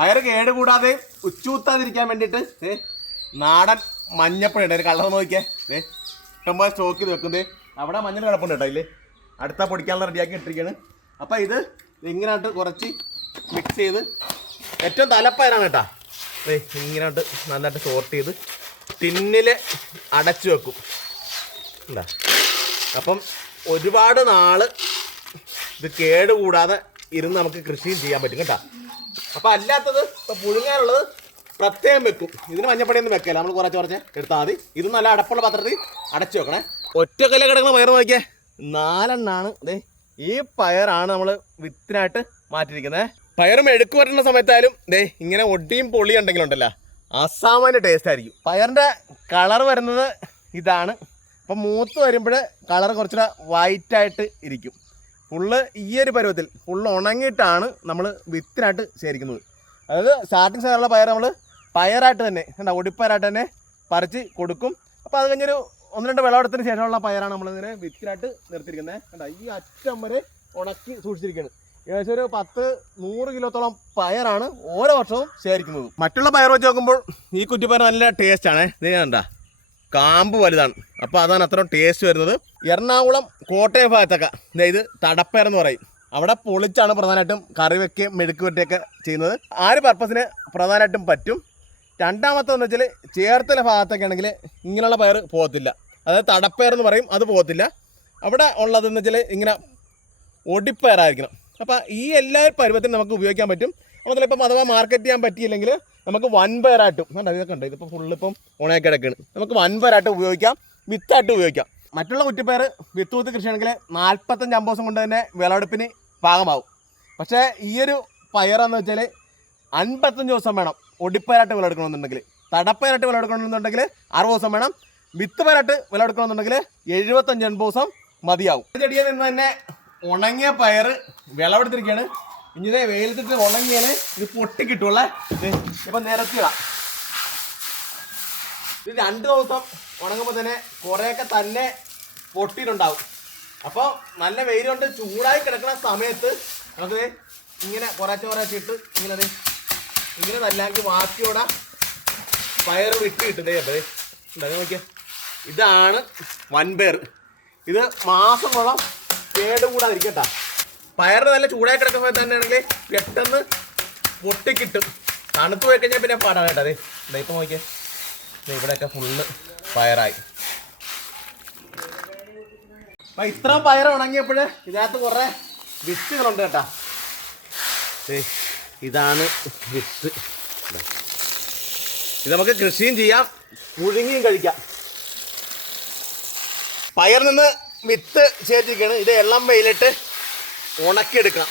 പയർ കേടുകൂടാതെ ഉച്ചൂത്താതിരിക്കാൻ വേണ്ടിയിട്ട് നാടൻ മഞ്ഞപ്പൊടി ഉണ്ട്. കളർ നോക്കിയേ. ഇഷ്ടംപോലെ സ്റ്റോക്ക് ചെയ്ത് വെക്കുന്നത്. അവിടെ മഞ്ഞൾ കിടപ്പുണ്ട് കേട്ടോ. അതിൽ അടുത്ത പൊടിക്കാനുള്ള റെഡിയാക്കി ഇട്ടിരിക്കുകയാണ്. അപ്പം ഇത് ഇങ്ങനെയായിട്ട് കുറച്ച് മിക്സ് ചെയ്ത് ഏറ്റവും തലപ്പയറാണ് കേട്ടോ. ഇങ്ങനെയായിട്ട് നല്ലതായിട്ട് സോർട്ട് ചെയ്ത് ടിന്നിൽ അടച്ചു വെക്കും. എന്താ അപ്പം ഒരുപാട് നാൾ ഇത് കേടുകൂടാതെ ഇരുന്ന് നമുക്ക് കൃഷിയും ചെയ്യാൻ പറ്റും കേട്ടോ. അപ്പം അല്ലാത്തത് ഇപ്പം പുഴുങ്ങാനുള്ളത് പ്രത്യേകം വെക്കും. ഇതിന് മഞ്ഞപ്പൊടിയൊന്നും വെക്കില്ല. നമ്മൾ കുറച്ച് എടുത്താൽ മതി. ഇത് നല്ല അടപ്പുള്ള പാത്രത്തിൽ അടച്ചു വെക്കണേ. ഒറ്റ കല്ല കിടക്കുന്ന പയർ നോക്കിയേ, 4 എണ്ണമാണ്. അതെ, ഈ പയറാണ് നമ്മൾ വിത്തിനായിട്ട് മാറ്റിയിരിക്കുന്നത്. പയറും എടുക്കു പറ്റുന്ന സമയത്തായാലും ഇങ്ങനെ ഒടിയും പൊളിയും ഉണ്ടെങ്കിലുണ്ടല്ലോ, അസാമാന്യ ടേസ്റ്റ് ആയിരിക്കും. പയറിൻ്റെ കളർ വരുന്നത് ഇതാണ്. അപ്പം മൂത്ത് വരുമ്പോൾ കളർ കുറച്ചുകൂടെ വൈറ്റായിട്ട് ഇരിക്കും. ഫുള്ള് ഈ ഒരു പരുവത്തിൽ ഫുള്ള് ഉണങ്ങിയിട്ടാണ് നമ്മൾ വിത്തിനായിട്ട് ശേഖരിക്കുന്നത്. അതായത് സ്റ്റാർട്ടിങ് സ്റ്റേജിലുള്ള പയർ നമ്മൾ പയറായിട്ട് തന്നെ ഒടിപ്പയറായിട്ട് തന്നെ പറിച്ച് കൊടുക്കും. അപ്പോൾ അത് കഴിഞ്ഞൊരു 1-2 വിളവെടുത്തതിന് ശേഷമുള്ള പയറാണ് നമ്മളിങ്ങനെ വിത്തിനായിട്ട് നിർത്തിയിരിക്കുന്നത്. കണ്ടോ, ഈ അറ്റം വരെ ഉണക്കി സൂക്ഷിച്ചിരിക്കുകയാണ്. ഏകദേശം ഒരു 10-100 കിലോത്തോളം പയറാണ് ഓരോ വർഷവും ശേഖരിക്കുന്നത്. മറ്റുള്ള പയർ വെച്ച് നോക്കുമ്പോൾ ഈ കുറ്റിപ്പയർ നല്ല ടേസ്റ്റാണ്. ഇത് കണ്ടാ കാമ്പ് വലുതാണ്. അപ്പോൾ അതാണ് അത്ര ടേസ്റ്റ് വരുന്നത്. എറണാകുളം കോട്ടയം ഭാഗത്തൊക്കെ ഇത് തടപ്പയർ എന്ന് പറയും. അവിടെ പൊളിച്ചാണ് പ്രധാനമായിട്ടും കറി വെക്കുകയും മെഴുക്ക് വരട്ടിയൊക്കെ ചെയ്യുന്നത്. ആ ഒരു പർപ്പസിന് പ്രധാനമായിട്ടും പറ്റും. രണ്ടാമത്തെന്ന് വെച്ചാൽ ചേർത്തല ഭാഗത്തൊക്കെ ആണെങ്കിൽ ഇങ്ങനെയുള്ള പയർ പോകത്തില്ല. അതായത് തടപ്പയർ എന്ന് പറയും, അത് പോകത്തില്ല. അവിടെ ഉള്ളതെന്ന് വെച്ചാൽ ഇങ്ങനെ ഒടിപ്പയറായിരിക്കണം. അപ്പോൾ ഈ എല്ലാ പരുവത്തിനും നമുക്ക് ഉപയോഗിക്കാൻ പറ്റും. അപ്പോൾ ഇപ്പം അഥവാ മാർക്കറ്റ് ചെയ്യാൻ പറ്റിയില്ലെങ്കിൽ നമുക്ക് വൻപയറായിട്ടും ഇതൊക്കെ ഉണ്ട്. ഇതിപ്പോൾ ഫുള്ളിപ്പം ഉണക്കി കിടക്കുകയാണ്. നമുക്ക് വൻപയറായിട്ട് ഉപയോഗിക്കാം, വിത്തായിട്ട് ഉപയോഗിക്കാം. മറ്റുള്ള കുറ്റിപ്പയർ വിത്ത് കൃഷിയാണെങ്കിൽ 45-50 ദിവസം കൊണ്ട് തന്നെ വിളവെടുപ്പിന് പാകമാവും. പക്ഷേ ഈ ഒരു പയറെന്ന് വെച്ചാൽ 55 ദിവസം വേണം ഒടിപ്പയറായിട്ട് വിളവെടുക്കണമെന്നുണ്ടെങ്കിൽ. തടപ്പയറായിട്ട് വിളവെടുക്കണമെന്നുണ്ടെങ്കിൽ 60 ദിവസം വേണം. വിത്ത് പയറായിട്ട് വിളവെടുക്കണമെന്നുണ്ടെങ്കിൽ 75-80 ദിവസം മതിയാവും. ചെടിയിൽ നിന്ന് തന്നെ ഉണങ്ങിയ പയർ വിളവെടുത്തിരിക്കുകയാണ്. ഇനി ഇതേ വെയിലത്തിട്ട് ഉണങ്ങിയാൽ ഇത് പൊട്ടിക്കിട്ടുള്ള ഇപ്പം നിരത്തിടാം. ഇത് 2 ദിവസം ഉണങ്ങുമ്പോൾ തന്നെ കുറേയൊക്കെ തന്നെ പൊട്ടിയിട്ടുണ്ടാവും. അപ്പോൾ നല്ല വെയിൽ കൊണ്ട് ചൂടായി കിടക്കുന്ന സമയത്ത് നമുക്ക് ഇങ്ങനെ കുറച്ച് ഇട്ട് ഇങ്ങനെ നല്ലാക്കി ബാക്കിയോടെ പയർ വിട്ട് കിട്ടുന്നേ. അപ്പോൾ നോക്കിയാൽ ഇതാണ് വൻപയർ. ഇത് മാസങ്ങളോളം കേടുകൂടാതിരിക്കും കേട്ടോ. പയർ നല്ല ചൂടായി കിടക്കുന്ന സമയത്ത് തന്നെ ആണെങ്കിൽ പെട്ടെന്ന് പൊട്ടിക്കിട്ടും. തണുത്ത് പോയി കഴിഞ്ഞാൽ പിന്നെ പാടാണ് കേട്ടോ. അതെ ഇപ്പം നോക്കിയാൽ ഇവിടെയൊക്കെ ഫുള്ള് പയറായി. അപ്പം ഇത്രയും പയർ ഉണങ്ങിയപ്പോൾ ഇതിനകത്ത് കുറേ വിത്തുകളുണ്ട് കേട്ടോ. ഇതാണ് വിത്ത്. ഇത് നമുക്ക് കൃഷിയും ചെയ്യാം, പുഴുങ്ങിയും കഴിക്കാം. പയറിൽ നിന്ന് വിത്ത് ചേർത്തിരിക്കുകയാണ്. ഇത് എല്ലാം വെയിലിട്ട് ഉണക്കിയെടുക്കണം.